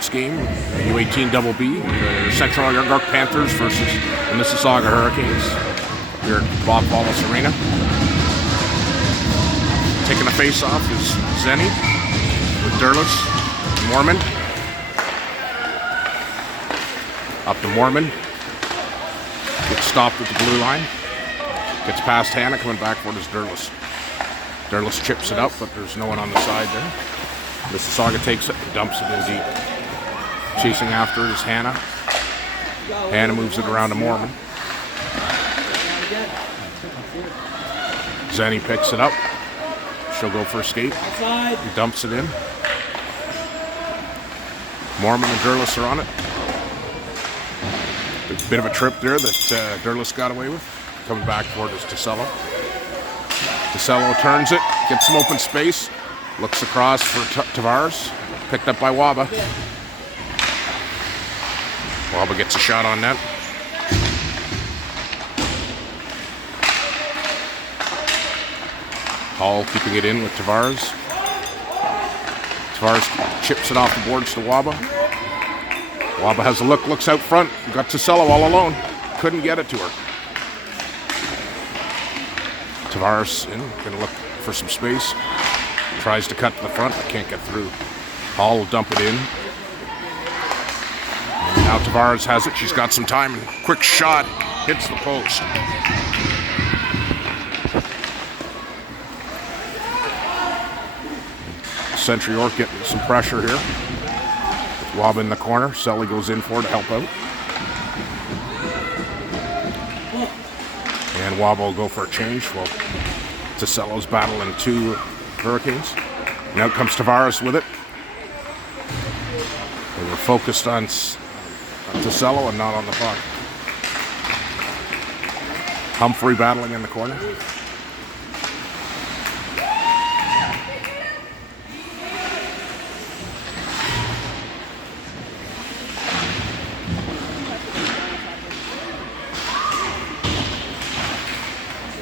tonight's game, U18BB, the Central York Panthers versus the Mississauga Hurricanes here at Bob Wallace Arena. Taking the face-off is Zeni with Derlis, Mormon. Up to Mormon. Gets stopped at the blue line. Gets past Hannah, coming back for it is Derlis. Derlis chips it up, but there's no one on the side there. Mississauga takes it and dumps it in deep. Chasing after it is Hannah. Hannah moves it around to Mormon. Zeni picks it up. She'll go for a skate. He dumps it in. Mormon and Derlis are on it. A bit of a trip there that Derlis got away with. Coming back for it is Ticello. Ticello turns it, gets some open space. Looks across for Tavares, picked up by Waba. Waba gets a shot on net. Hall keeping it in with Tavares. Tavares chips it off the boards to Waba. Waba has a look, looks out front. Got Ticello all alone. Couldn't get it to her. Tavares in, gonna look for some space. Tries to cut to the front, but can't get through. Hall will dump it in. And now Tavares has it. She's got some time. And quick shot. Hits the post. Central York getting some pressure here. Waba in the corner. Selly goes in for it to help out. And Waba will go for a change. Well, Ticello's battling two Hurricanes. Now comes Tavares with it. They were focused on Ticello and not on the puck. Humphrey battling in the corner.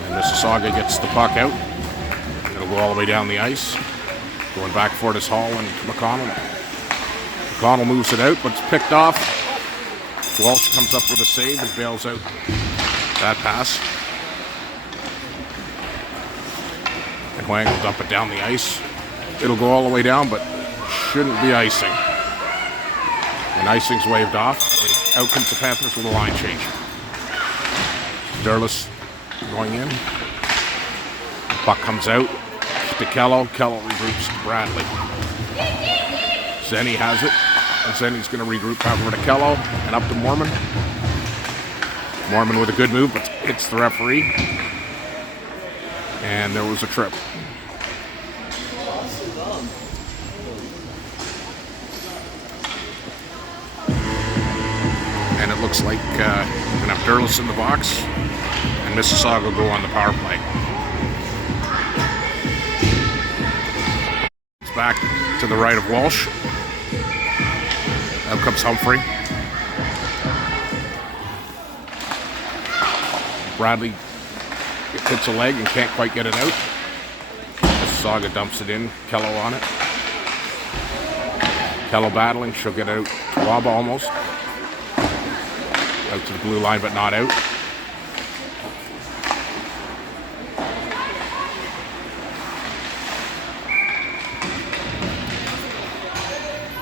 And Mississauga gets the puck out. It'll go all the way down the ice. Going back for it is Hall and McConnell. McConnell moves it out, but it's picked off. Walsh comes up with a save and bails out that pass. And Huang will dump it down the ice. It'll go all the way down, but shouldn't be icing. And icing's waved off. Out comes the Panthers with a line change. Derlis going in. The puck comes out to Kello. Kello regroups to Bradley. Zeni has it. And Zeni's going to regroup over to Kello and up to Mormon. Mormon with a good move, but hits the referee. And there was a trip. And it looks like we're going to have Derlis in the box. And Mississauga will go on the power play. It's back to the right of Walsh. Out comes Humphrey. Bradley hits a leg and can't quite get it out. Mississauga dumps it in. Kello on it. Kello battling. She'll get out. Waba almost. Out to the blue line, but not out.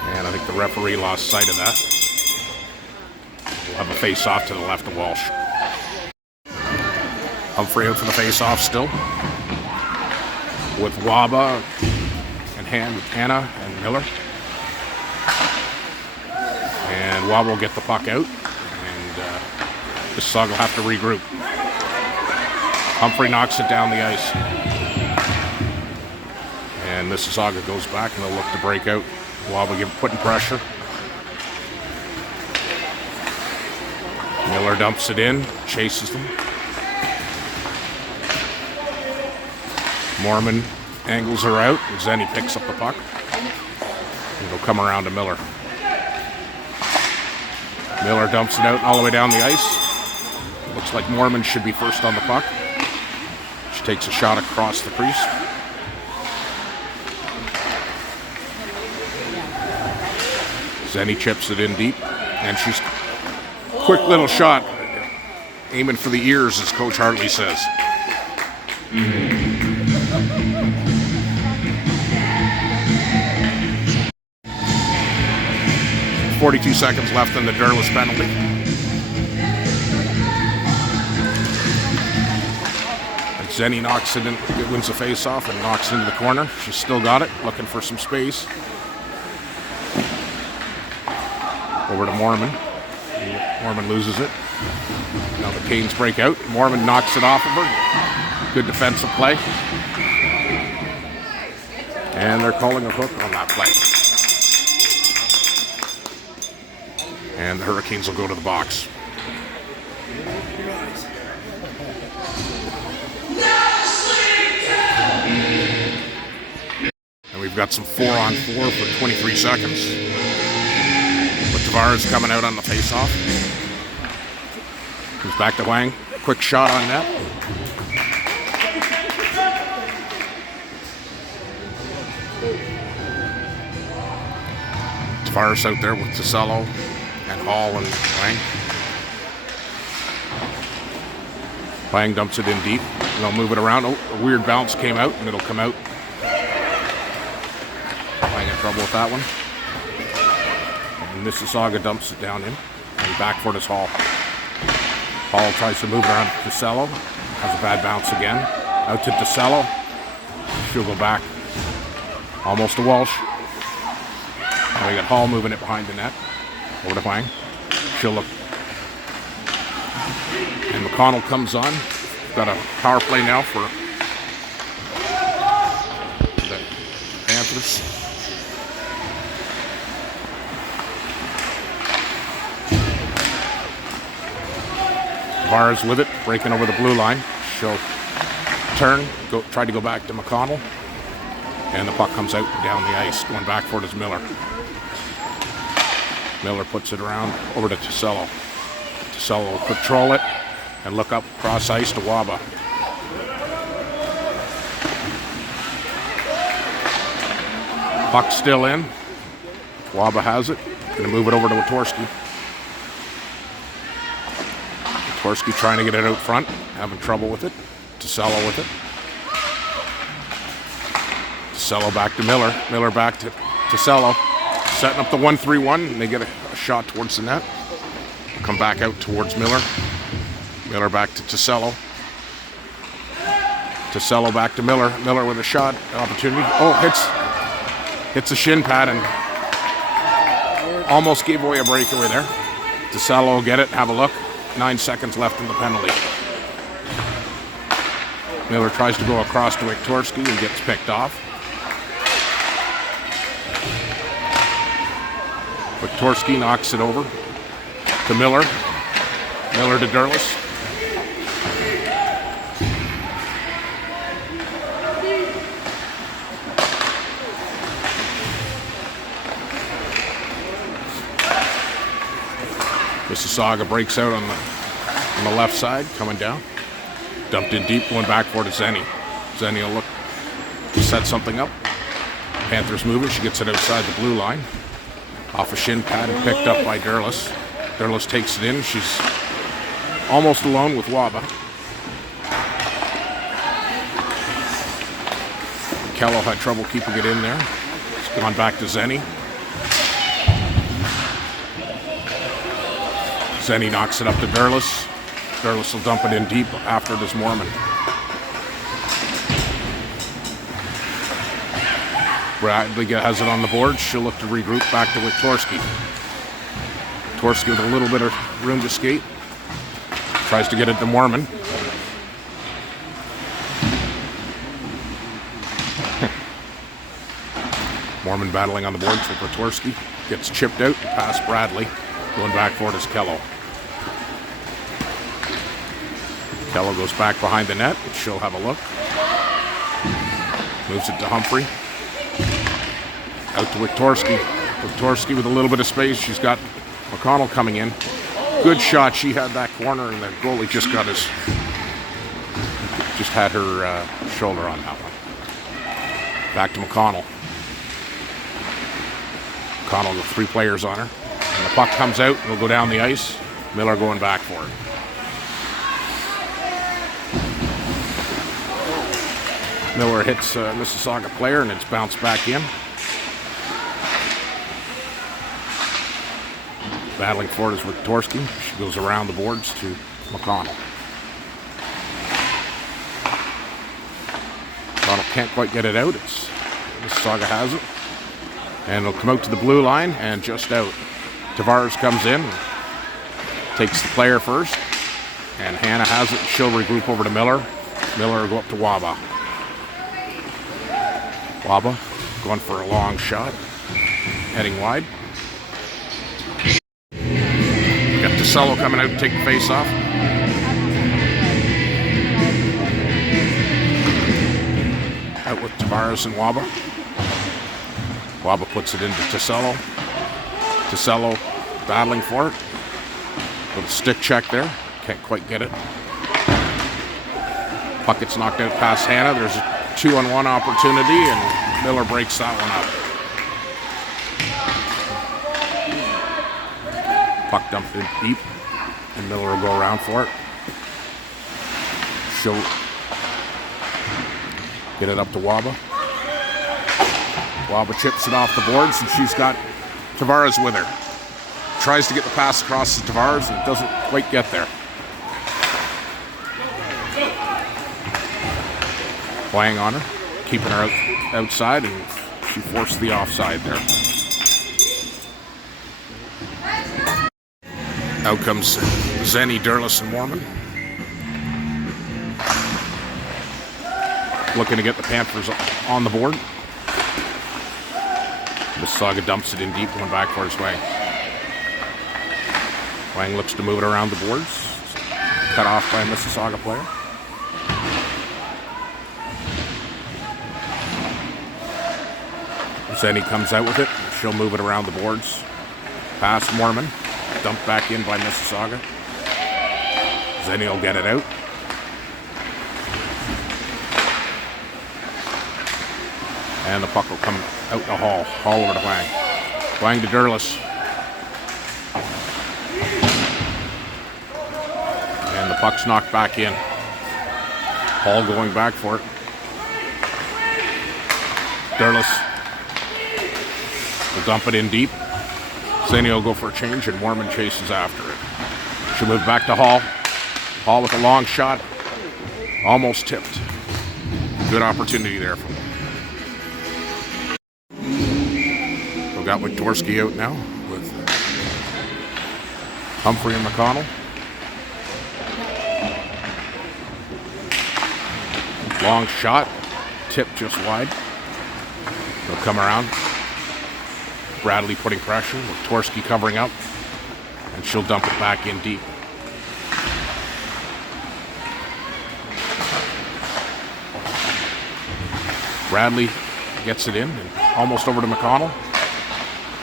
And I think the referee lost sight of that. We'll have a face-off to the left of Walsh. Humphrey out for the face-off still. With Waba and Hannah and Miller. And Waba will get the puck out. And Mississauga will have to regroup. Humphrey knocks it down the ice. And Mississauga goes back and they'll look to break out. Waba putting pressure. Miller dumps it in, chases them. Mormon angles her out, and Zeni picks up the puck. It'll come around to Miller. Miller dumps it out all the way down the ice. Looks like Mormon should be first on the puck. She takes a shot across the crease. Zeni chips it in deep, and she's quick little shot, aiming for the ears, as Coach Hartley says. 42 seconds left in the Derlis penalty. And Zeni knocks it in, wins the face-off and knocks it into the corner. She's still got it, looking for some space. Over to Mormon. Mormon loses it. Now the Canes break out. Mormon knocks it off of her. Good defensive play. And they're calling a hook on that play. And the Hurricanes will go to the box. And we've got some 4-on-4 for 23 seconds. But Tavares coming out on the face-off. Comes back to Wang. Quick shot on net. Tavares out there with Ticello and Hall and Wang. Wang dumps it in deep. And they'll move it around. Oh, a weird bounce came out, and it'll come out. Wang in trouble with that one. And Mississauga dumps it down in. And back for it is Hall. Hall tries to move it around to Ticello. Has a bad bounce again. Out to Ticello. She'll go back. Almost to Walsh. Now we got Hall moving it behind the net. Over to Wang. She'll look. And McConnell comes on. Got a power play now for the Panthers. Tavares with it, breaking over the blue line. She'll turn, try to go back to McConnell. And the puck comes out down the ice. Going back for it is Miller. Miller puts it around over to Ticello. Ticello will control it and look up cross ice to Waba. Puck still in. Waba has it. Going to move it over to Witorsky. Witorsky trying to get it out front. Having trouble with it. Ticello with it. Ticello back to Miller. Miller back to Ticello. Setting up the 1-3-1, and they get a shot towards the net. Come back out towards Miller. Miller back to Ticello. Ticello back to Miller. Miller with a shot opportunity. Oh, hits a shin pad and almost gave away a breakaway there. Ticello will get it. Have a look. 9 seconds left in the penalty. Miller tries to go across to Witorsky and gets picked off. Witorsky knocks it over to Miller. Miller to Derlis. Mississauga breaks out on the left side, coming down. Dumped in deep, going back for it to Zeni. Zeni will look to set something up. Panthers moving. She gets it outside the blue line. Off a shin pad and picked up by Derlis. Derlis takes it in. She's almost alone with Waba. Kello had trouble keeping it in there. It's gone back to Zeni. Zeni knocks it up to Derlis. Derlis will dump it in deep after it is Mormon. Bradley has it on the board. She'll look to regroup back to Witorsky. Witorsky with a little bit of room to skate. Tries to get it to Mormon. Mormon battling on the boards with Witorsky. Gets chipped out past Bradley. Going back for it is Kello. Kello goes back behind the net. She'll have a look. Moves it to Humphrey. Out to Witorsky. Witorsky with a little bit of space. She's got McConnell coming in. Good shot. She had that corner, and the goalie just had her shoulder on that one. Back to McConnell. McConnell with 3 players on her. And the puck comes out and will go down the ice. Miller going back for it. Miller hits a Mississauga player and it's bounced back in. Battling for it is Wiktorski. She goes around the boards to McConnell. McConnell can't quite get it out. Mississauga has it. And it'll come out to the blue line and just out. Tavares comes in, takes the player first, and Hannah has it. She'll regroup over to Miller. Miller will go up to Waba. Waba going for a long shot, heading wide. We got DeCello coming out to take the face off. Out with Tavares and Waba. Waba puts it into DeCello. DeCello battling for it. Little stick check there. Can't quite get it. Puck gets knocked out past Hannah. There's a 2-on-1 opportunity, and Miller breaks that one up. Puck dumped in deep, and Miller will go around for it. She'll get it up to Waba. Waba chips it off the boards, and she's got Tavares with her. Tries to get the pass across to Tavares, and it doesn't quite get there. Playing on her, keeping her outside, and she forced the offside there. Out comes Zeni, Derlis, and Mormon. Looking to get the Panthers on the board. Mississauga dumps it in deep, going back for his Wang. Wang looks to move it around the boards. Cut off by a Mississauga player. Zeni comes out with it. She'll move it around the boards. Past Mormon. Dumped back in by Mississauga. Zeni will get it out. And the puck will come out the hall. Hall over to Wang. Wang to Derlis. And the puck's knocked back in. Hall going back for it. Derlis will dump it in deep. Zeni will go for a change, and Mormon chases after it. She'll move back to Hall. Hall with a long shot. Almost tipped. Good opportunity there for him. We've got Wiktorski out now with Humphrey and McConnell. Long shot. Tip just wide. They'll come around. Bradley putting pressure, Wiktorski covering up, and she'll dump it back in deep. Bradley gets it in and almost over to McConnell.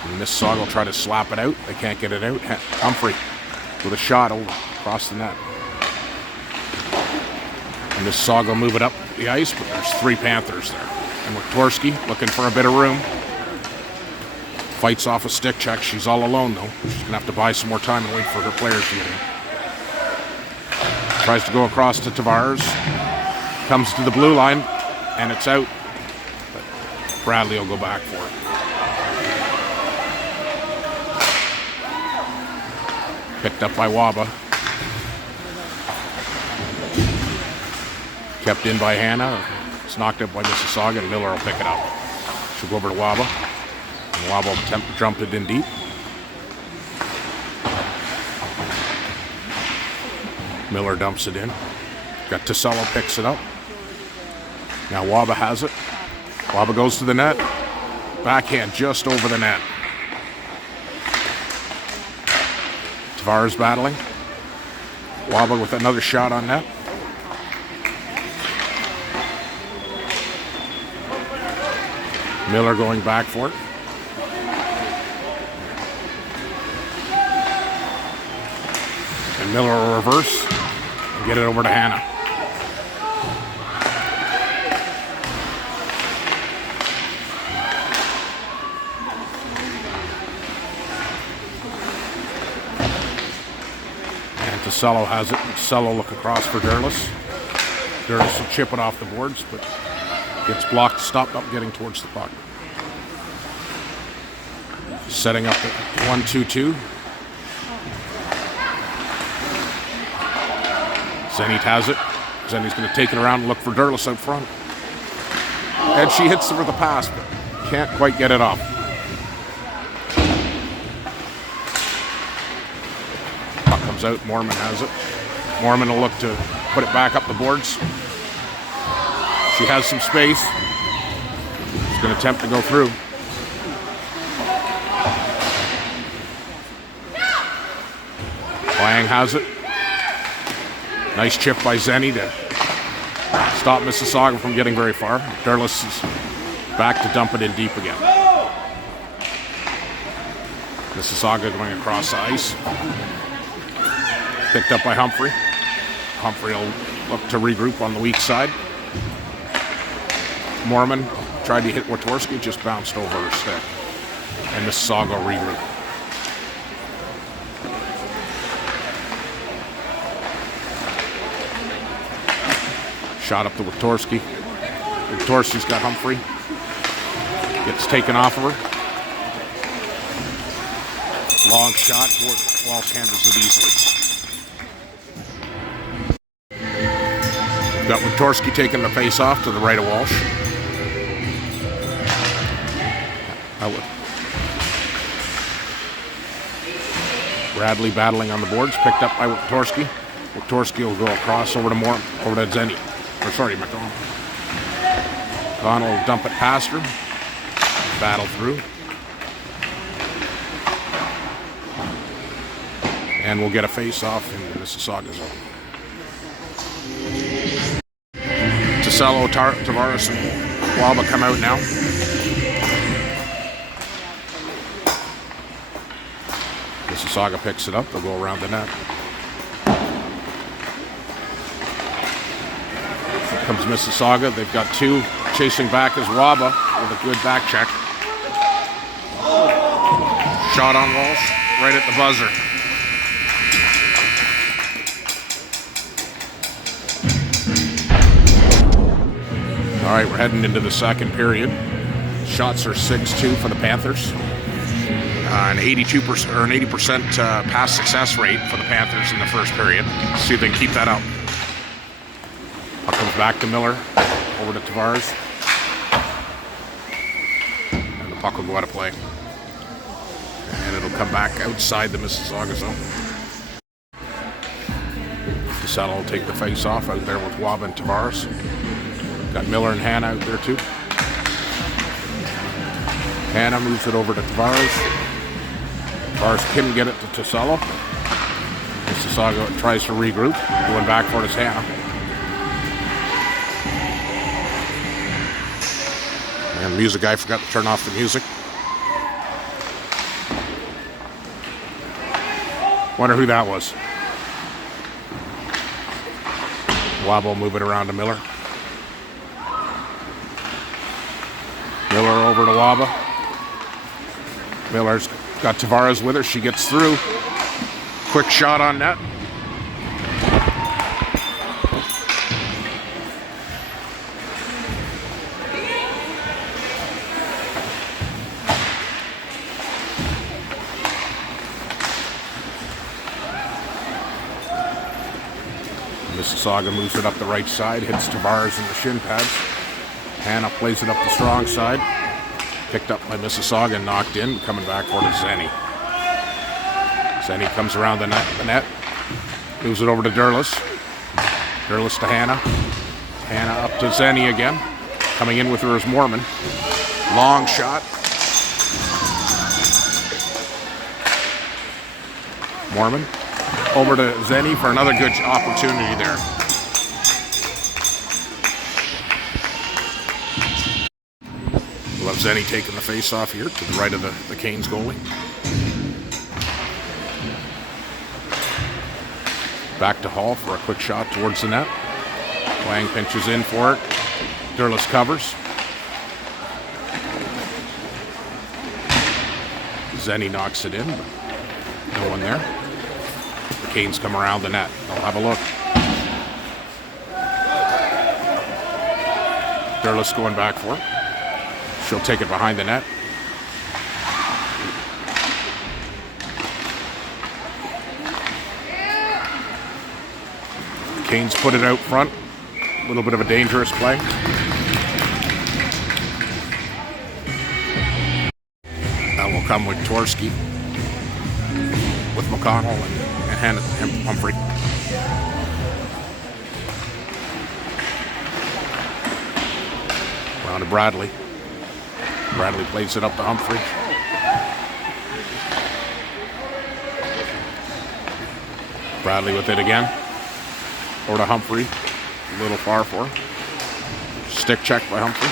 And Mississauga will try to slap it out. They can't get it out. Humphrey with a shot over across the net. And Mississauga will move it up the ice, but there's 3 Panthers there. And Wiktorski looking for a bit of room. Fights off a stick check. She's all alone, though. She's going to have to buy some more time and wait for her players to get in. Tries to go across to Tavares. Comes to the blue line, and it's out. But Bradley will go back for it. Picked up by Waba. Kept in by Hannah. It's knocked up by Mississauga, and Miller will pick it up. She'll go over to Waba. And Waba will attempt to jump it in deep. Miller dumps it in. Got DeCello picks it up. Now Waba has it. Waba goes to the net. Backhand just over the net. Tavares battling. Waba with another shot on net. Miller going back for it. And Miller will reverse and get it over to Hannah. DeCello has it. DeCello look across for Derlis. Derlis will chip it off the boards, but gets blocked, stopped up getting towards the puck. Setting up the 1-2-2. Zeni has it. Zeni's going to take it around and look for Derlis out front. And she hits her with a pass, but can't quite get it off. Puck comes out. Mormon has it. Mormon will look to put it back up the boards. She has some space. She's going to attempt to go through. Lang has it. Nice chip by Zeni to stop Mississauga from getting very far. Derlis is back to dump it in deep again. Mississauga going across the ice. Picked up by Humphrey. Humphrey will look to regroup on the weak side. Mormon tried to hit Watorski, just bounced over her stick. And Mississauga regroup. Shot up to Watorski. Watorski's got Humphrey. Gets taken off of her. Long shot. Walsh handles it easily. We've got Watorski taking the face off to the right of Walsh. Bradley battling on the boards. Picked up by Watorski. Watorski will go across over to Zeni. McDonald. McDonald will dump it past her. Battle through. And we'll get a face-off in the Mississauga zone. DeCello, Tavares, and Waba come out now. Mississauga picks it up. They'll go around the net. Comes Mississauga. They've got two. Chasing back is Waba with a good back check. Shot on Walsh, right at the buzzer. All right, we're heading into the second period. Shots are 6-2 for the Panthers. An 82% or an 80% pass success rate for the Panthers in the first period. See if they can keep that up. Puck comes back to Miller, over to Tavares. And the puck will go out of play. And it'll come back outside the Mississauga zone. DeCello will take the face off out there with Waba and Tavares. Got Miller and Hannah out there too. Hannah moves it over to Tavares. Tavares couldn't get it to DeCello. Mississauga tries to regroup. Going back for it is Hannah. And the music guy forgot to turn off the music. Wonder who that was. Waba will move it around to Miller. Miller over to Waba. Miller's got Tavares with her. She gets through. Quick shot on net. Mississauga moves it up the right side, hits Tavares in the shin pads. Hannah plays it up the strong side. Picked up by Mississauga and knocked in. Coming back for it is Zeni. Zeni comes around the net. Moves it over to Derlis. Derlis to Hannah. Hannah up to Zeni again. Coming in with her is Mormon. Long shot. Mormon over to Zeni for another good opportunity there. We'll have Zeni taking the face off here to the right of the Canes goalie. Back to Hall for a quick shot towards the net. Wang pinches in for it. Derlis covers. Zeni knocks it in, but no one there. Canes come around the net. They'll have a look. Derlis going back for it. She'll take it behind the net. Canes put it out front. A little bit of a dangerous play. That will come with Torsky, with McConnell and Humphrey. Round to Bradley. Bradley plays it up to Humphrey. Bradley with it again. Over to Humphrey. A little far for her. Stick check by Humphrey.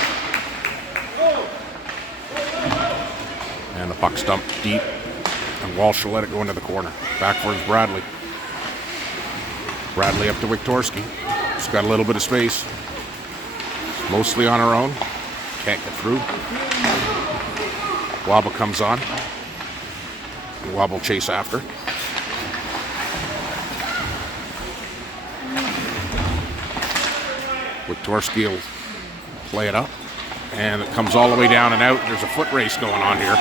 And the puck's dumped deep. And Walsh will let it go into the corner. Back for Bradley. Bradley up to Wiktorski. She's got a little bit of space. Mostly on her own. Can't get through. Wobble comes on. And Wobble chase after. Wiktorski will play it up. And it comes all the way down and out. There's a foot race going on here.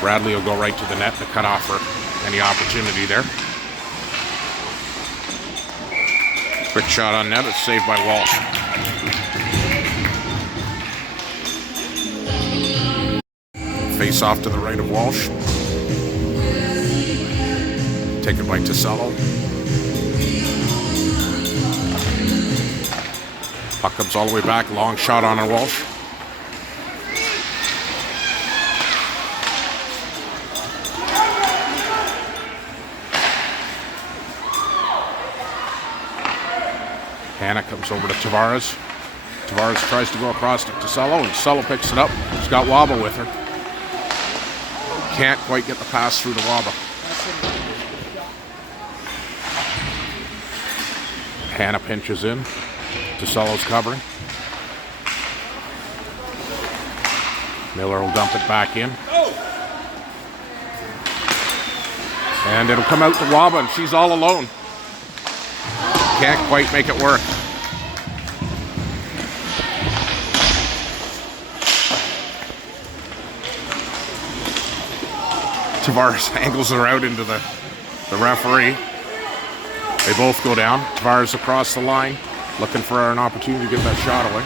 Bradley will go right to the net to cut off for any opportunity there. Quick shot on net. It's saved by Walsh. Face off to the right of Walsh. Taken by Tisello. Puck comes all the way back. Long shot on Walsh. Hannah comes over to Tavares. Tavares tries to go across to Tisello, and Tisello picks it up. He's got Wobble with her. Can't quite get the pass through to Wobble. Hannah pinches in. Tisello's covering. Miller will dump it back in. And it'll come out to Wobble, and she's all alone. Can't quite make it work. Tavares angles her out into the referee. They both go down. Tavares across the line, looking for an opportunity to get that shot away.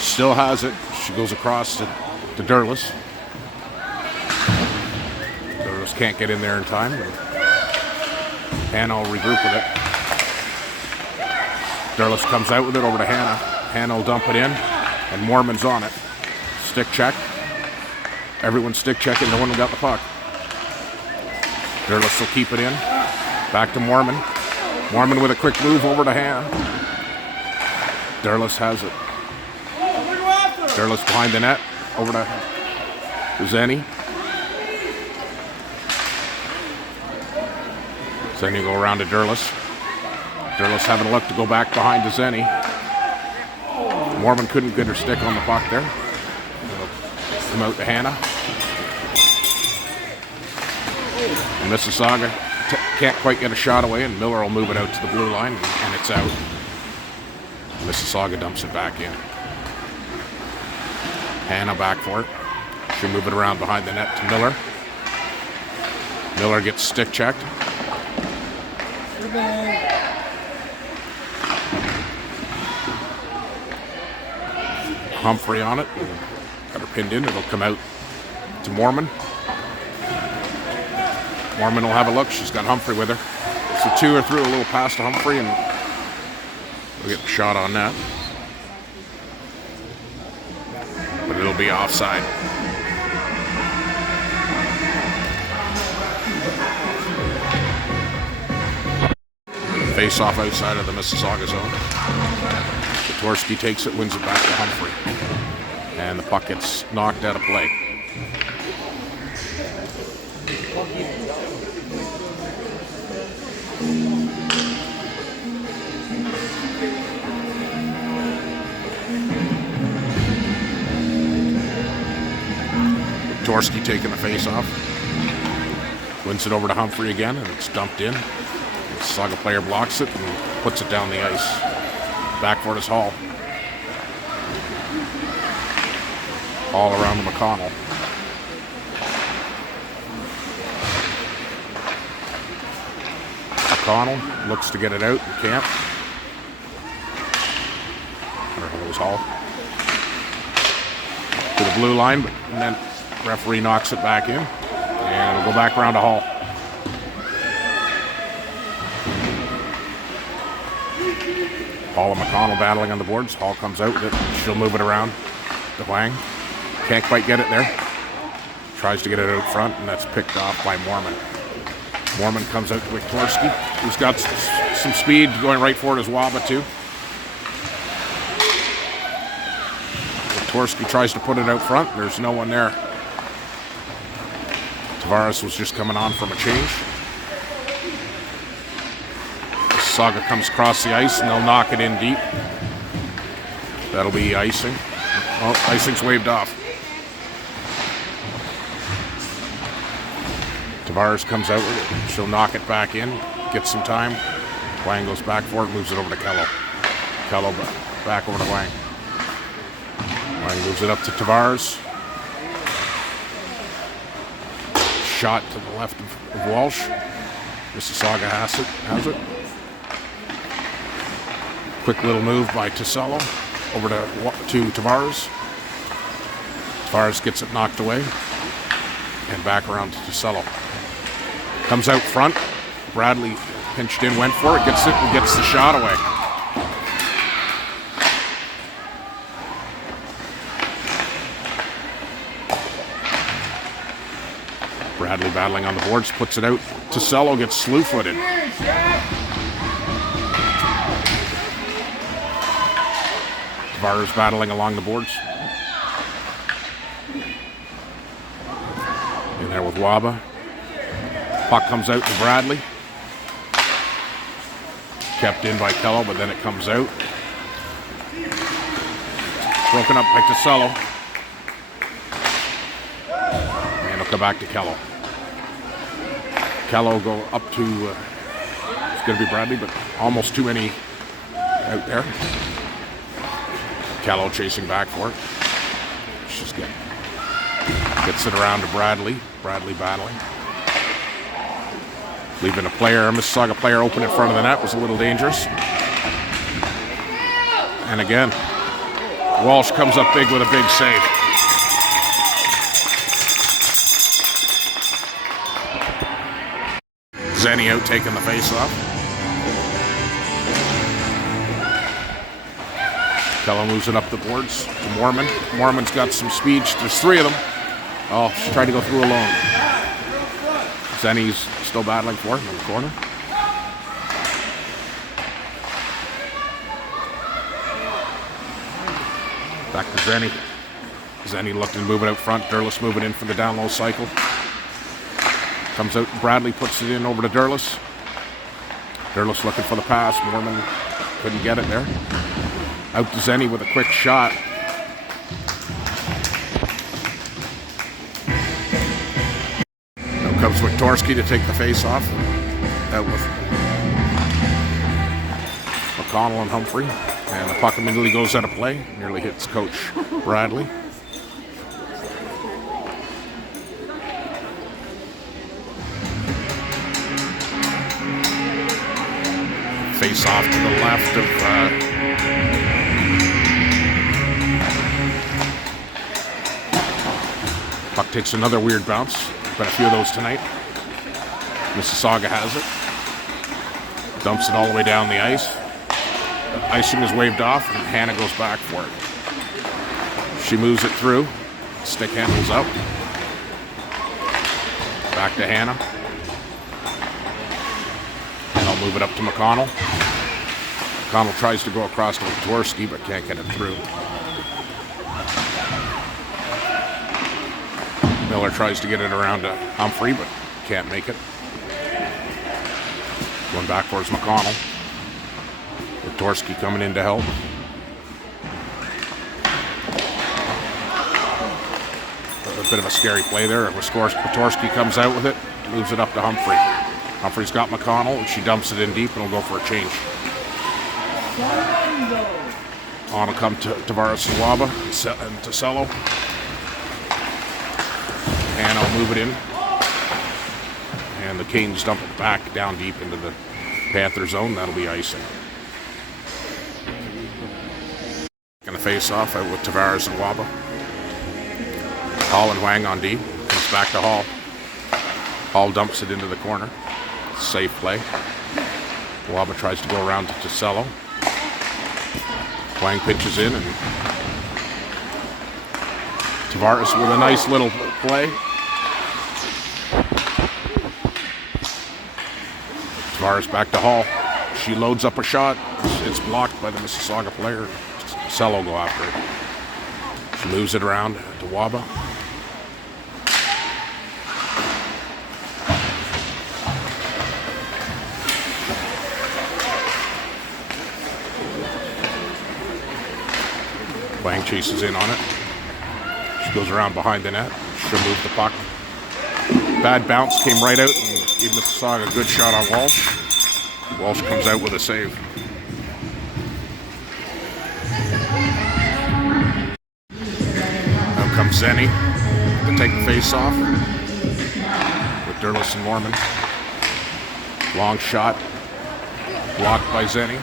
Still has it. She goes across to Derlis. Derlis can't get in there in time. Hannah will regroup with it. Derlis comes out with it over to Hannah. Hannah will dump it in, and Mormon's on it. Stick check. Everyone's stick checking. No one got the puck. Derlis will keep it in. Back to Mormon. Mormon with a quick move over to Hannah. Derlis has it. Derlis behind the net. Over to Zeni. Zeni go around to Derlis. Derlis having a look to go back behind to Zeni. Mormon couldn't get her stick on the puck there. Come out to Hannah. And Mississauga can't quite get a shot away, and Miller will move it out to the blue line, and it's out. Mississauga dumps it back in. Hannah back for it. She'll move it around behind the net to Miller. Miller gets stick checked. Humphrey on it. Got her pinned in. It'll come out to Mormon. Mormon will have a look. She's got Humphrey with her. So two are through, a little pass to Humphrey, and we'll get the shot on that. But it'll be offside. Face off outside of the Mississauga zone. Wiktorski takes it, wins it back to Humphrey. And the puck gets knocked out of play. Wiktorski taking the face off. Wins it over to Humphrey again, and it's dumped in. Mississauga player blocks it and puts it down the ice. Back for it is Hall. All around to McConnell. McConnell looks to get it out and can't. There goes Hall. To the blue line, but and then referee knocks it back in. And it'll go back around to Hall. Hall and McConnell battling on the boards. Hall comes out with it. She'll move it around to Wang. Can't quite get it there. Tries to get it out front, and that's picked off by Mormon. Mormon comes out to Wiktorski, who's got some speed going right for it as Waba too. Wiktorski tries to put it out front. There's no one there. Tavares was just coming on from a change. Mississauga comes across the ice, and they'll knock it in deep. That'll be icing. Oh, icing's waved off. Tavares comes out with it. She'll knock it back in, gets some time. Wang goes back for it, moves it over to Kello. Kello back over to Wang. Wang moves it up to Tavares. Shot to the left of Walsh. Mississauga has it. Quick little move by Tisello over to Tavares. Tavares gets it knocked away. And back around to Tisello. Comes out front. Bradley pinched in, went for it, gets it, and gets the shot away. Bradley battling on the boards, puts it out. Tisello gets slew-footed. Tavares battling along the boards. In there with Waba. Puck comes out to Bradley. Kept in by Kello, but then it comes out. Broken up by Tisello. And it'll come back to Kello. Kello go up to, it's going to be Bradley, but almost too many out there. Kello chasing back for it. She's good. Gets it around to Bradley. Bradley battling. Leaving a Mississauga player open in front of the net was a little dangerous. And again, Walsh comes up big with a big save. Zeni out taking the face off. Kello moves it up the boards to Mormon. Mormon's got some speed. There's three of them. Oh, she tried to go through alone. Zeni's still battling for it in the corner. Back to Zeni. Zeni looking to move it out front. Derlis moving in for the down low cycle. Comes out. Bradley puts it in over to Derlis. Derlis looking for the pass. Mormon couldn't get it there. Out to Zeni with a quick shot. Now comes Wiktorski to take the face off. Out with McConnell and Humphrey. And the puck immediately goes out of play. Nearly hits Coach Bradley. Face off to the left of puck takes another weird bounce. Got a few of those tonight. Mississauga has it. Dumps it all the way down the ice. The icing is waved off and Hannah goes back for it. She moves it through. Stick handles out. Back to Hannah. And I'll move it up to McConnell. McConnell tries to go across to Dworsky but can't get it through. Miller tries to get it around to Humphrey, but can't make it. Going back towards McConnell. Dworsky coming in to help. bit of a scary play there. Kotorski comes out with it, moves it up to Humphrey. Humphrey's got McConnell, and she dumps it in deep, and will go for a change. On will come to Tavares and Waba and Tosello. And I'll move it in. And the Canes dump it back down deep into the Panther zone. That'll be icing. Going to face off out with Tavares and Waba. Hall and Wang on D. Comes back to Hall. Hall dumps it into the corner. Safe play. Waba tries to go around to Tosello. Wang pitches in, and Tavares with a nice little play. Tavares back to Hall. She loads up a shot. It's blocked by the Mississauga player. Tosello go after it. She moves it around to Waba. Wang chases in on it. She goes around behind the net. She'll move the puck. Bad bounce, came right out and gave Mississauga a good shot on Walsh. Walsh comes out with a save. Now comes Zeni to take the face off with Derlis and Norman. Long shot, blocked by Zeni.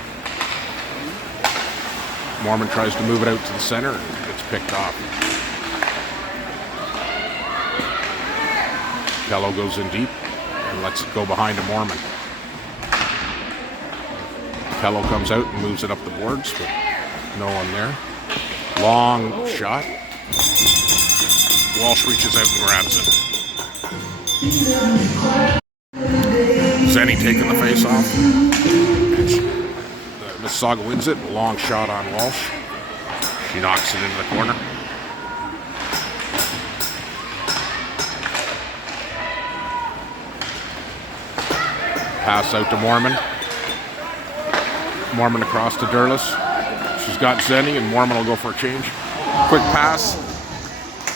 Mormon tries to move it out to the center, and gets picked off. Kello goes in deep and lets it go behind to Mormon. Kello comes out and moves it up the boards, but no one there. Long shot. Walsh reaches out and grabs it. Zeni taking the face off. Mississauga wins it. Long shot on Walsh. She knocks it into the corner. Pass out to Mormon. Mormon across to Derlis. She's got Zeni, and Mormon will go for a change. Quick pass.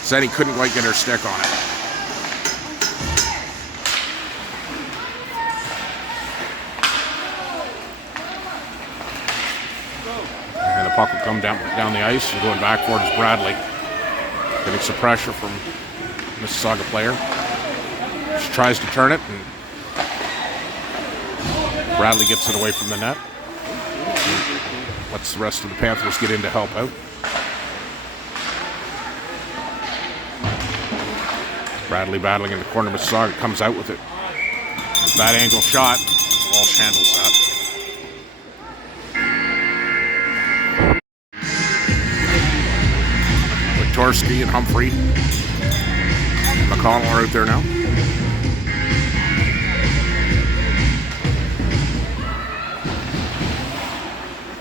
Zeni couldn't quite get her stick on it. Puck will come down the ice, and going back for it is Bradley. Getting some pressure from Mississauga player. She tries to turn it, and Bradley gets it away from the net. And lets the rest of the Panthers get in to help out. Bradley battling in the corner. Mississauga comes out with it. Bad angle shot. Walsh handles that. Torsky and Humphrey. McConnell are out there now.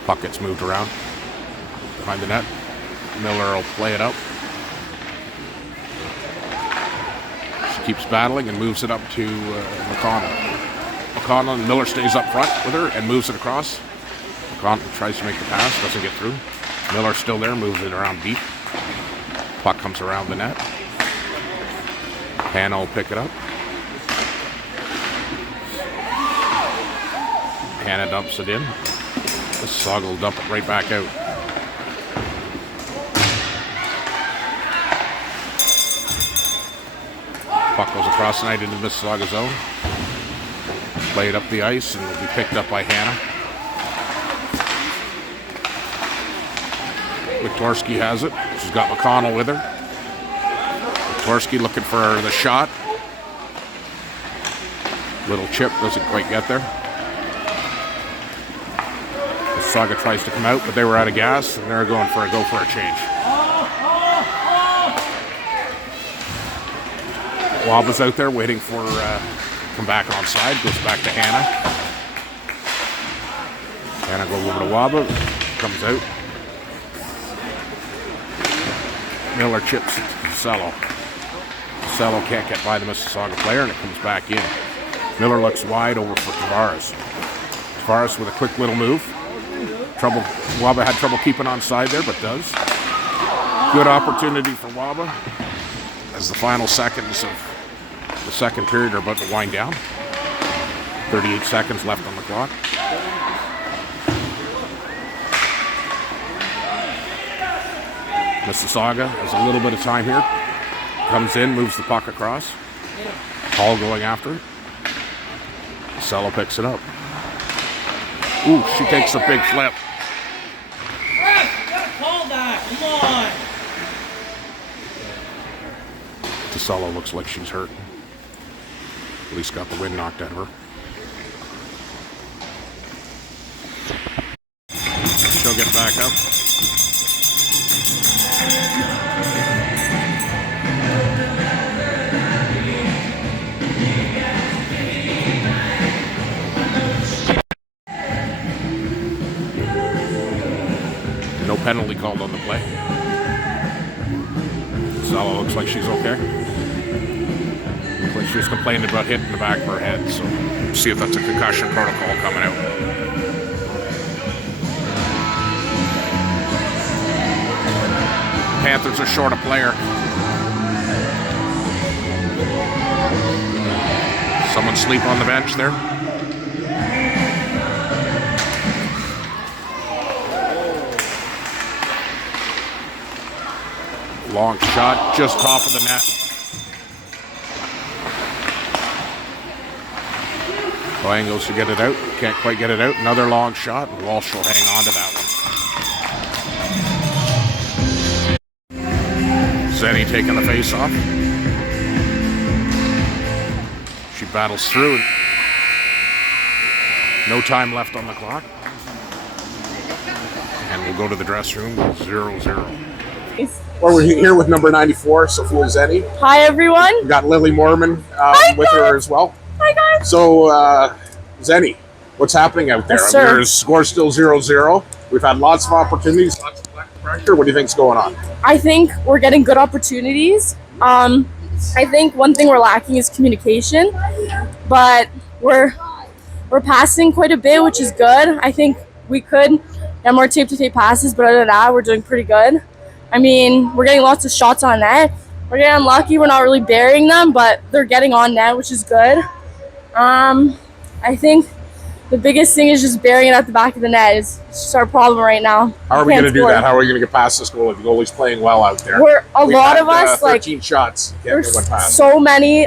Puck gets moved around behind the net. Miller will play it out. She keeps battling and moves it up to McConnell. McConnell and Miller stays up front with her and moves it across. McConnell tries to make the pass, doesn't get through. Miller still there, moves it around deep. Puck comes around the net. Hannah will pick it up. Hannah dumps it in. Mississauga will dump it right back out. Puck goes across the net into the Mississauga zone. Played up the ice and will be picked up by Hannah. Torsky has it. She's got McConnell with her. Torsky looking for the shot. Little chip, doesn't quite get there. Mississauga tries to come out, but they were out of gas, and they're going for a change. Waba's out there waiting for come back onside. Goes back to Hannah. Hannah goes over to Waba. Comes out. Miller chips to Tosello. Tosello can't get by the Mississauga player, and it comes back in. Miller looks wide over for Tavares. Tavares with a quick little move. Waba had trouble keeping onside there, but does. Good opportunity for Waba. as the final seconds of the second period are about to wind down. 38 seconds left on the clock. Mississauga has a little bit of time here. Comes in, moves the puck across. Hall going after it. Cello picks it up. Ooh, she takes a big flip. Call that, come on. Cello looks like she's hurt. At least got the wind knocked out of her. She'll get back up. No penalty called on the play. Cello looks like she's okay. Looks like she was complaining about hitting the back of her head, so see if that's a concussion protocol coming out. Panthers are short a player. Someone sleep on the bench there. Long shot, just top of the net. Boeing goes to get it out. Can't quite get it out. Another long shot. Walsh will hang on to that one. Zeni taking the face off. She battles through. No time left on the clock. And we'll go to the dressing room with 0-0. Well, we're here with number 94, Sophia Zeni. Hi, everyone. We've got Lily Mormon with her as well. Hi, guys. So, Zeni, what's happening out there? Yes, sir. Your score's still 0-0. We've had lots of opportunities, lots of pressure. What do you think's going on? I think we're getting good opportunities. I think one thing we're lacking is communication, but we're passing quite a bit, which is good. I think we could get more tape-to-tape passes, but other than that, we're doing pretty good. I mean, we're getting lots of shots on net. We're getting unlucky. We're not really burying them, but they're getting on net, which is good. I think the biggest thing is just burying it at the back of the net. It's just our problem right now. How are we going to do that? How are we going to get past this goal if the goalie's playing well out there? We've had 13 shots. There's so many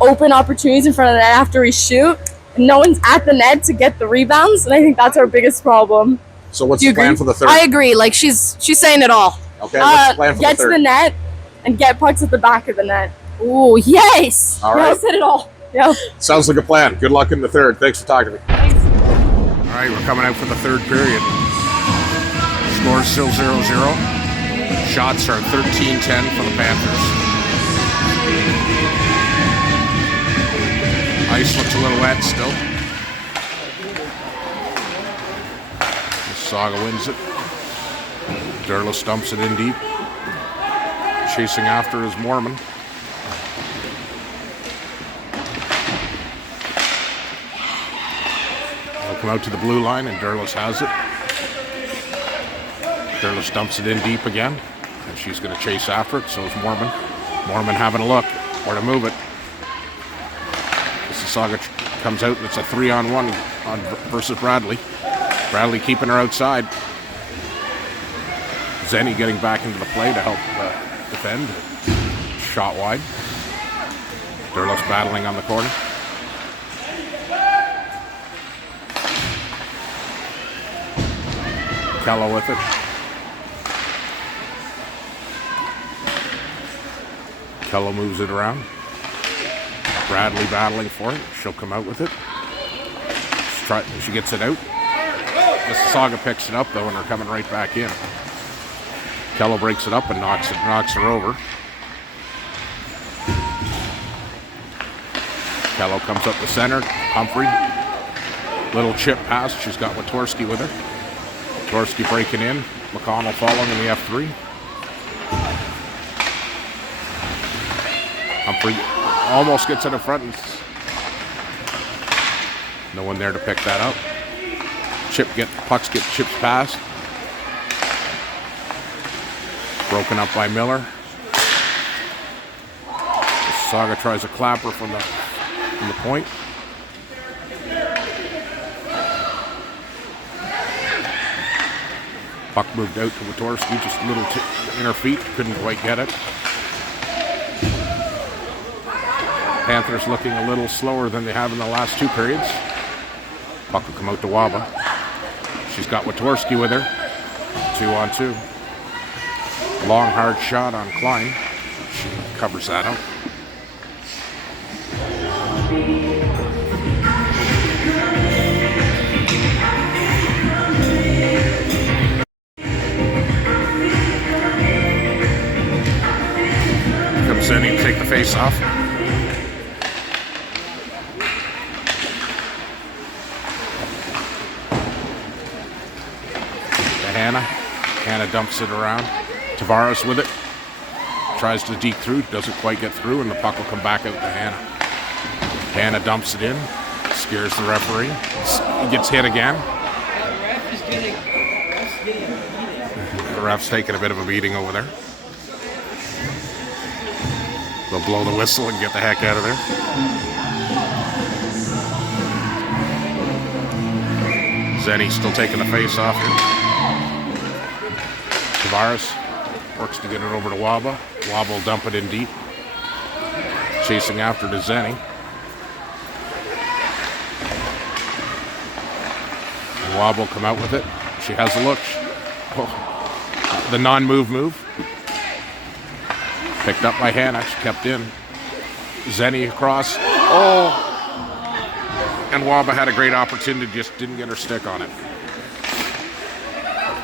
open opportunities in front of the net after we shoot, and no one's at the net to get the rebounds, and I think that's our biggest problem. So what's the plan for the third? I agree. She's saying it all. Okay, what's the plan for get the third? to the net and get pucks at the back of the net. Ooh, yes. All I right. said it all. Yeah. Sounds like a plan. Good luck in the third. Thanks for talking to me. All right, we're coming out for the third period. Score's still 0-0. Shots are 13-10 for the Panthers. Ice looks a little wet still. Mississauga wins it. Derlis dumps it in deep. Chasing after is Mormon. They'll come out to the blue line, and Derlis has it. Derlis dumps it in deep again, and she's going to chase after it. So is Mormon. Mormon having a look where to move it. Mississauga comes out, and it's a 3-on-1 versus Bradley. Bradley keeping her outside. Zeni getting back into the play to help defend. Shot wide. Derlis battling on the corner. Kello with it. Kello moves it around. Bradley battling for it. She'll come out with it. She gets it out. Mississauga picks it up though, and they're coming right back in. Kello breaks it up and knocks her over. Kello comes up the center. Humphrey. Little chip pass. She's got Witorsky with her. Witorsky breaking in. McConnell following in the F3. Humphrey almost gets it in front. And no one there to pick that up. Pucks get chips past. Broken up by Miller. Mississauga tries a clapper from the point. Puck moved out to Watorski, just a little inner feet, couldn't quite get it. Panthers looking a little slower than they have in the last 2 periods. Puck will come out to Waba. She's got Watorski with her. 2-on-2. Long, hard shot on Klein. She covers that up. Comes in and take the face off. Hannah dumps it around. Tavares with it. Tries to deke through. Doesn't quite get through, and the puck will come back out to Hannah. Hannah dumps it in. Scares the referee. He gets hit again. The ref's taking a bit of a beating over there. They'll blow the whistle and get the heck out of there. Zeni still taking the face off here. Tavares works to get it over to Waba. Waba will dump it in deep. Chasing after to Zeni. And Waba will come out with it. She has a look. Oh, the non-move move. Picked up by Hannah. She kept in. Zeni across. Oh! And Waba had a great opportunity, just didn't get her stick on it.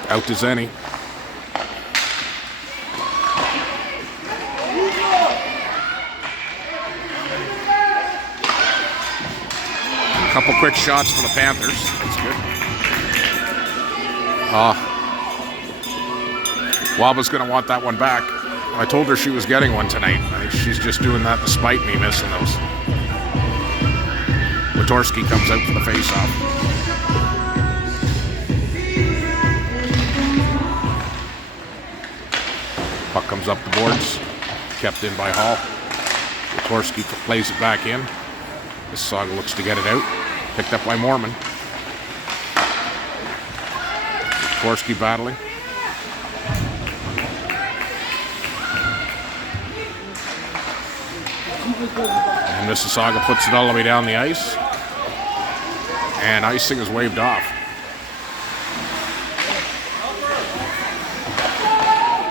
Out to Zeni. A couple quick shots for the Panthers. That's good. Waba's going to want that one back. I told her she was getting one tonight. I think she's just doing that to spite me missing those. Watorski comes out for the face-off. Puck comes up the boards. Kept in by Hall. Watorski plays it back in. Mississauga looks to get it out. Picked up by Mormon. Watorski battling. And Mississauga puts it all the way down the ice. And icing is waved off.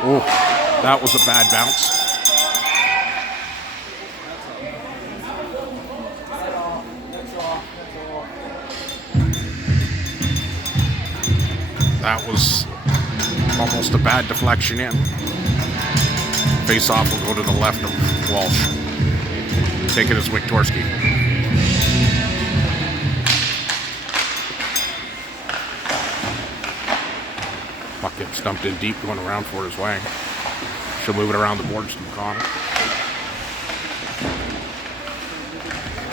Oh, that was a bad bounce. That was almost a bad deflection in. Face-off will go to the left of Walsh. Take it as Watorski. Puck gets dumped in deep, going around for his wang. She'll move it around the boards to McConnell.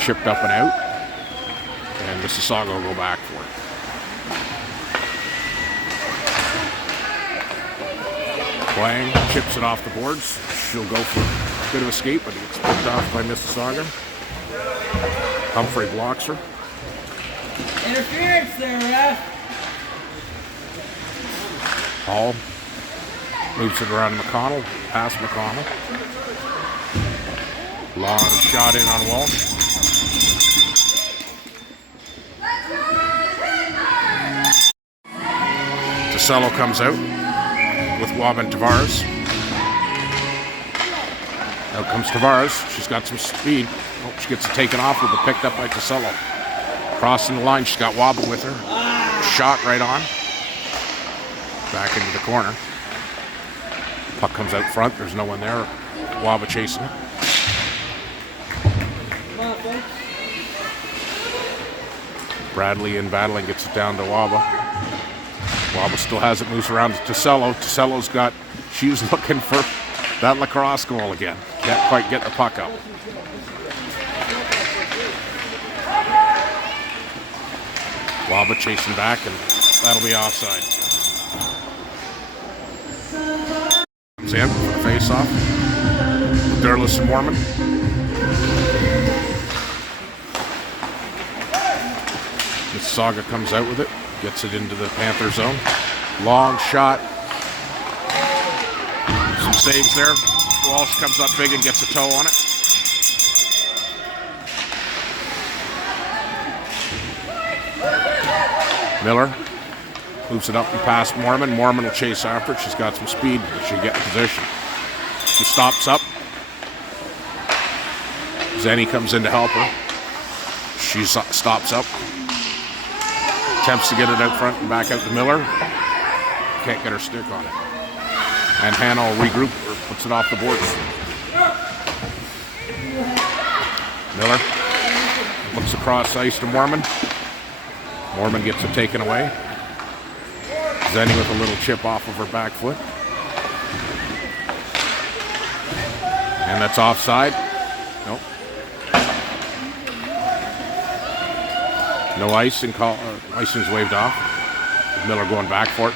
Chipped up and out. And Mississauga will go back for it. Wang chips it off the boards. She'll go for a bit of escape, but he gets picked off by Mississauga. Humphrey blocks her. Interference there, ref. Hall moves it around to McConnell, past McConnell. Long shot in on Walsh. DeCello comes out with Wab and Tavares. Out comes Tavares. She's got some speed. Oh, she gets it taken off her, but picked up by DeCello. Crossing the line, she's got Waba with her. Shot right on. Back into the corner. Puck comes out front. There's no one there. Waba chasing it. Bradley in battling, gets it down to Waba. Waba still has it, moves around to DeCello. DeCello's got, she's looking for that lacrosse goal again. Can't quite get the puck up. Waba chasing back, and that'll be offside. Comes in for the face-off. Derlis and Mormon. Mississauga comes out with it, gets it into the Panther zone. Long shot. Some saves there. Walsh comes up big and gets a toe on it. Miller moves it up and past Mormon. Mormon will chase after it. She's got some speed. She'll get in position. She stops up. Zeni comes in to help her. She stops up. Attempts to get it out front and back out to Miller. Can't get her stick on it. And Hannah will regroup or puts it off the board. Miller looks across ice to Mormon. Mormon gets it taken away. Zeni with a little chip off of her back foot. And that's offside. Nope. No icing. Icing's waved off. Miller going back for it.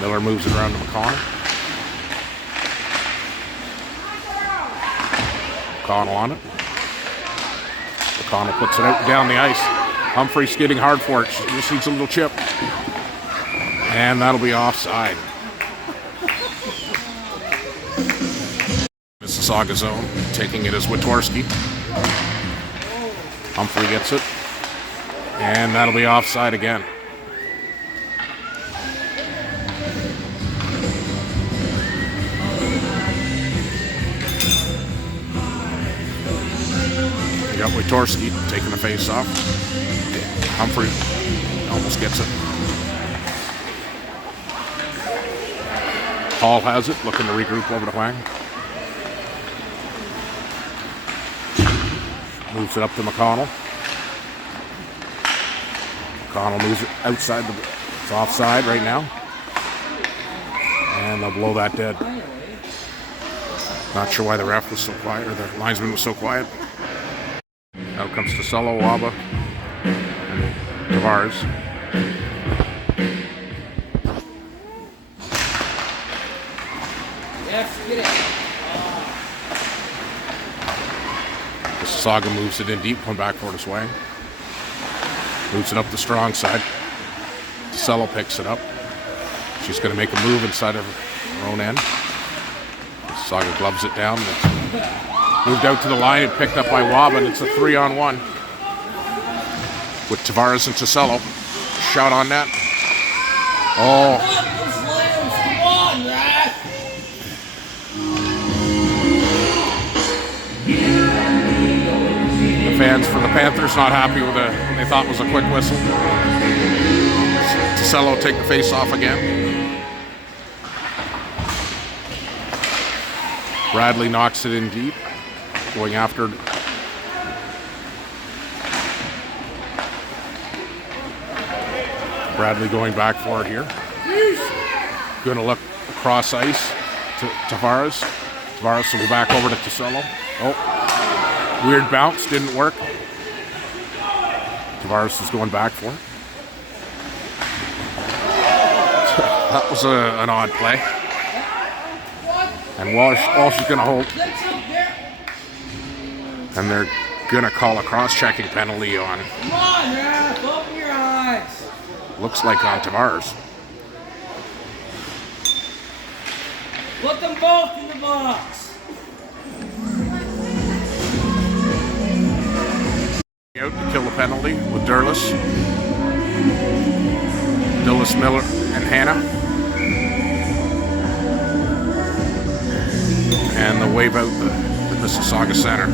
Miller moves it around to McConnell. McConnell on it. McConnell puts it out down the ice. Humphrey skidding hard for it. She just needs a little chip. And that'll be offside. Mississauga zone. Taking it as Witorski. Humphrey gets it. And that'll be offside again. You got Witorski taking the face off. Humphrey almost gets it. Hall has it, looking to regroup over to Huang. Moves it up to McConnell. McConnell moves it outside. It's offside right now. And they'll blow that dead. Not sure why the ref was so quiet, or the linesman was so quiet. Out comes Tasello, Waba, and Tavares. Yes, get it. Mississauga moves it in deep, come back for this way. Moves it up the strong side. Tasello picks it up. She's going to make a move inside of her own end. Mississauga gloves it down. It's moved out to the line and picked up by Waba, and it's a 3-on-1 with Tavares and Tasello. Shot on net. Oh. Come on, Rat. The fans for the Panthers not happy with what they thought was a quick whistle. Tasello take the face off again. Bradley knocks it in deep, going after. Bradley going back for it here. Going to look across ice to Tavares. Tavares will go back over to Tasello. Oh, weird bounce, didn't work. Tavares is going back for it. That was an odd play. And Walsh is going to hold. And they're going to call a cross-checking penalty on. Come on, Rat. Open your eyes. Looks like on Tavares. Put them both in the box. Out to kill the penalty with Durlis. Durlis, Miller, and Hannah. And they'll wave out the Mississauga center.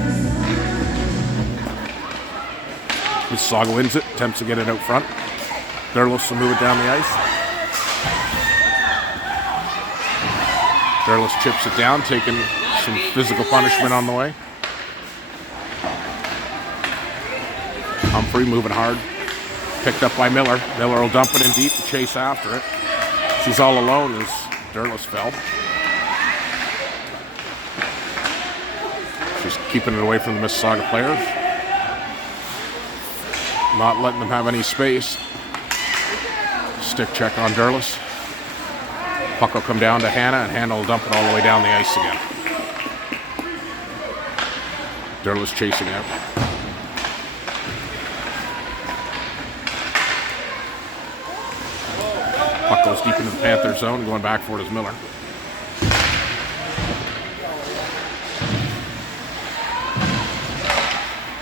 Mississauga wins it, attempts to get it out front. Durlis will move it down the ice. Durlis chips it down, taking some physical punishment on the way. Humphrey moving hard. Picked up by Miller. Miller will dump it in deep to chase after it. She's all alone as Durlis fell. She's keeping it away from the Mississauga players. Not letting them have any space. Stick check on Durlis. Puck will come down to Hannah, and Hannah will dump it all the way down the ice again. Durlis chasing out. Puck goes deep into the Panthers zone. Going back for it is Miller.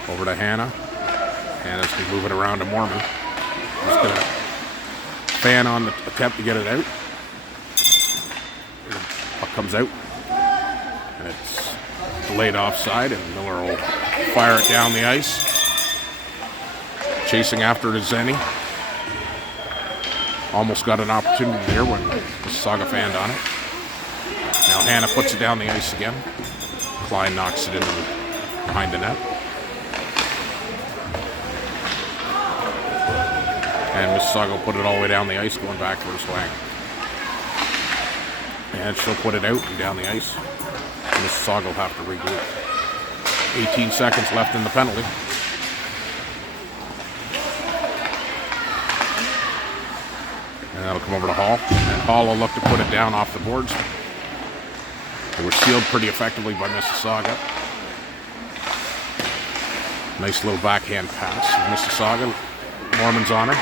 Over to Hannah. Hannah's been moving around to Mormon. He's going to fan on the attempt to get it out. Puck comes out. And it's delayed offside, and Miller will fire it down the ice. Chasing after it is Zeni. Almost got an opportunity there when Mississauga fanned on it. Now Hannah puts it down the ice again. Klein knocks it into behind the net. And Mississauga will put it all the way down the ice, going back for his swang. And she'll put it out and down the ice. Mississauga will have to regroup. 18 seconds left in the penalty. And that'll come over to Hall. And Hall will look to put it down off the boards. They were sealed pretty effectively by Mississauga. Nice little backhand pass from Mississauga. Mormon's on her.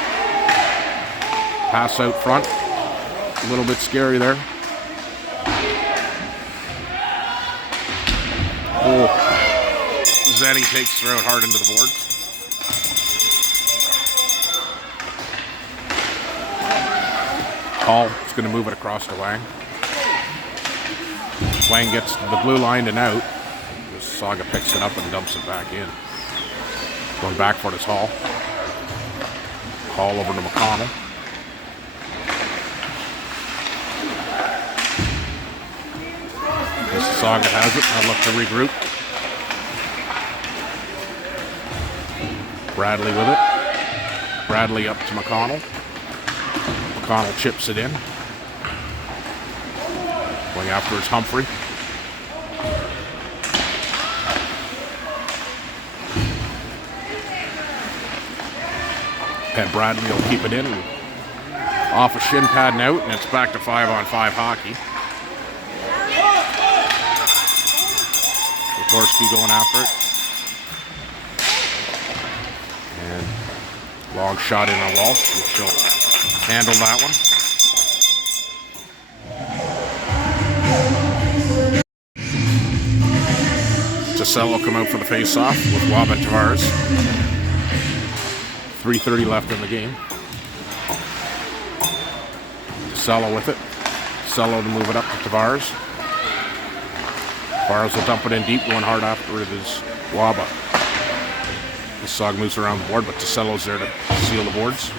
Pass out front. A little bit scary there. Oh. Zeni takes her out hard into the board. Hall is going to move it across to Wang. Wang gets to the blue line and out. Mississauga picks it up and dumps it back in. Going back for it is Hall. Hall over to McConnell. Mississauga has it. I'll look to regroup. Bradley with it. Bradley up to McConnell. McConnell chips it in. Going after his Humphrey. And Bradley will keep it in. Off a shin pad and out, and it's back to 5-on-5 hockey. Kotorski going after it. And long shot in on Walsh, and she'll handle that one. Giselle will come out for the face-off with Wab and Tavares. 3:30 left in the game. Giselle with it. Giselle to move it up to Tavares. Tavares will dump it in deep, going hard after it is Waba. Mississauga moves around the board, but Ticello's there to seal the boards.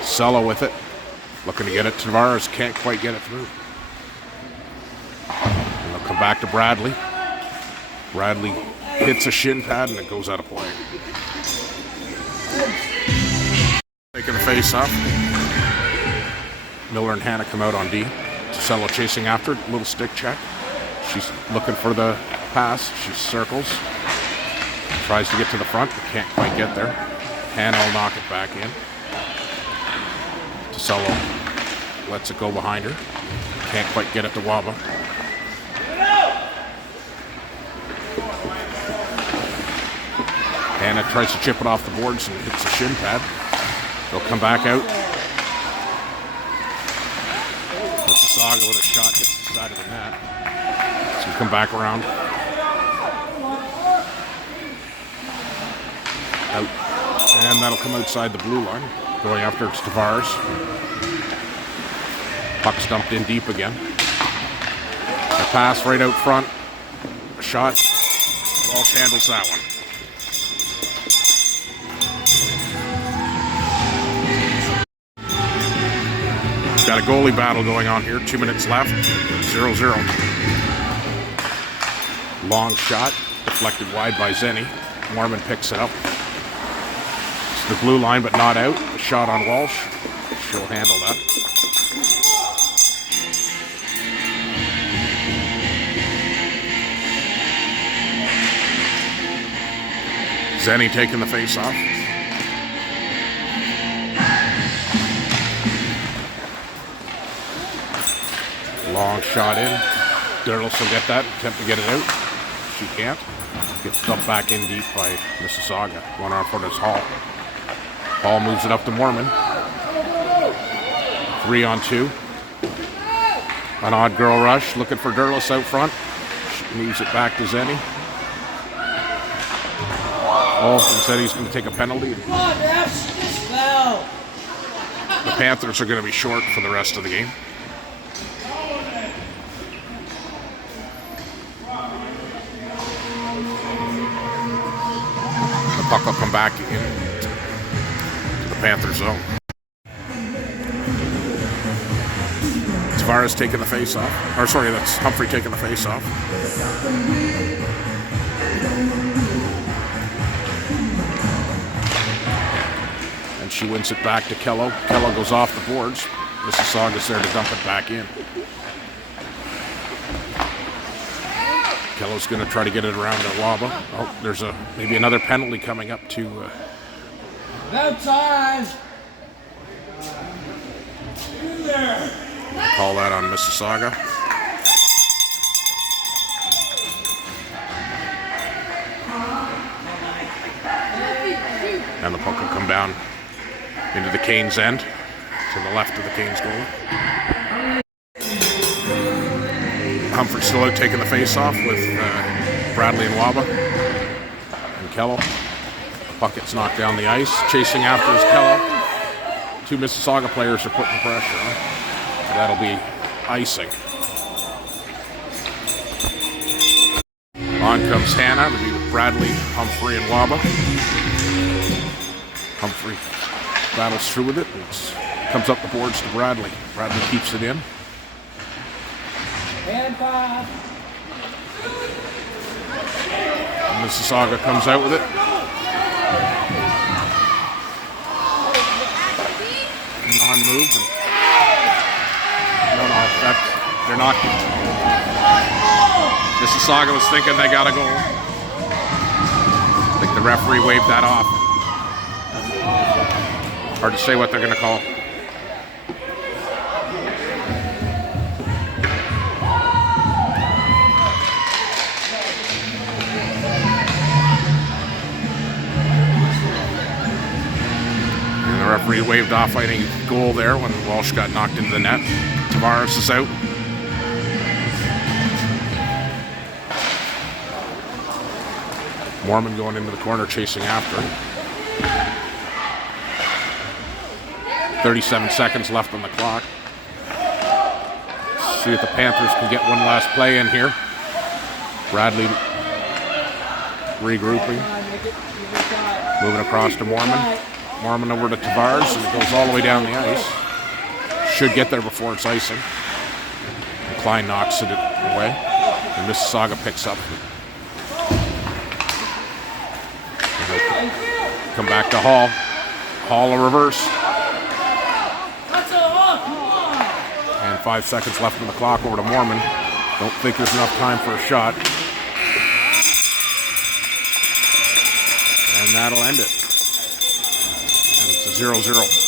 Ticello with it. Looking to get it. Tavares can't quite get it through. And they'll come back to Bradley. Bradley hits a shin pad and it goes out of play. Taking the face off. Miller and Hannah come out on D. Ticello chasing after it. Little stick check. She's looking for the pass. She circles. Tries to get to the front, but can't quite get there. Hannah will knock it back in. Ticello lets it go behind her. Can't quite get it to Waba. Hannah tries to chip it off the boards and hits the shin pad. They'll come back out. Mississauga with a shot gets the side of the net. So we come back around. Out. And that'll come outside the blue line. Going after it's Tavares. Puck's dumped in deep again. A pass right out front. A shot. Walsh handles that one. Got a goalie battle going on here. 2 minutes left. 0-0. Long shot. Deflected wide by Zeni. Mormon picks it up. It's the blue line, but not out. A shot on Walsh. She'll handle that. Zeni taking the face off. Long shot in. Dirtles will get that. Attempt to get it out. She can't. Gets dumped back in deep by Mississauga. One on front is Hall. Hall moves it up to Mormon. 3-on-2. An odd girl rush, looking for Derlis out front. She moves it back to Zeni. Oh, instead he's going to take a penalty. Come on, ref, she just fell. The Panthers are going to be short for the rest of the game. The puck will come back in to the Panthers zone. Tavares taking the face off. Or sorry, that's Humphrey taking the face off. And she wins it back to Kello. Kello goes off the boards. Mississauga's there to dump it back in. Kello's going to try to get it around to Waba. Oh, there's maybe another penalty coming up to... About time. Call that on Mississauga. And the puck will come down into the Canes end, to the left of the Canes goal. Humphrey still out taking the face off with Bradley and Waba. And Kello. Puck gets knocked down the ice. Chasing after is Kello. Two Mississauga players are putting pressure on. That'll be icing. On comes Hannah to be with Bradley, Humphrey, and Waba. Humphrey battles through with it. It comes up the boards to Bradley. Bradley keeps it in. And Mississauga comes out with it. Non-move. No, they're not. Mississauga was thinking they got a goal. I think the referee waved that off. Hard to say what they're going to call. And the referee waved off any goal there when Walsh got knocked into the net. Tavares is out. Mormon going into the corner, chasing after him. 37 seconds left on the clock. See if the Panthers can get one last play in here. Bradley regrouping. Moving across to Mormon. Mormon over to Tavares, and it goes all the way down the ice. Should get there before it's icing. And Klein knocks it away. And Mississauga picks up. Come back to Hall. Hall a reverse. And 5 seconds left on the clock over to Mormon. Don't think there's enough time for a shot. And that'll end it. And it's a 0-0.